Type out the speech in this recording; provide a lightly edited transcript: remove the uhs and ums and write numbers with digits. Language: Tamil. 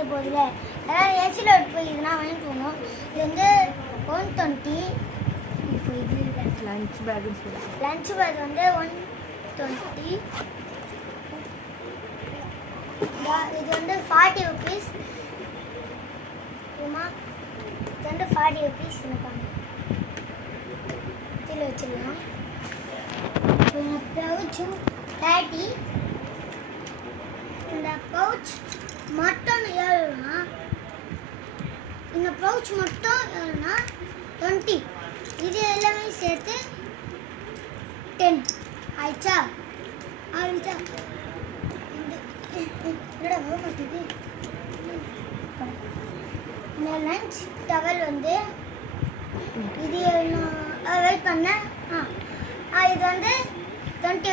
தீர்ந்து போகுதுல, அதாவது ஏசியில் விட்டு போய் இதுனா வாங்கிட்டு போகணும். இது வந்து 120. இப்போ இது லஞ்ச் பேக்குன்னு சொல்லலாம். லஞ்ச் பேக் வந்து 120. இது வந்து 40 rupees. இது வந்து 40 rupees இருப்பாங்க. இதில் வச்சிடலாம். பவுச்சும் 30. இந்த பவுச் மட்டும் எவ்வளோனா, இந்த பவுச் மட்டும் எவ்வளோனா 20. இது எல்லாமே சேர்த்து 10 ஆயிடுச்சா. என்னடா போக மாட்டேது. இந்த லஞ்ச் டவல் வந்து இது வெயிட் பண்ணேன். இது வந்து 20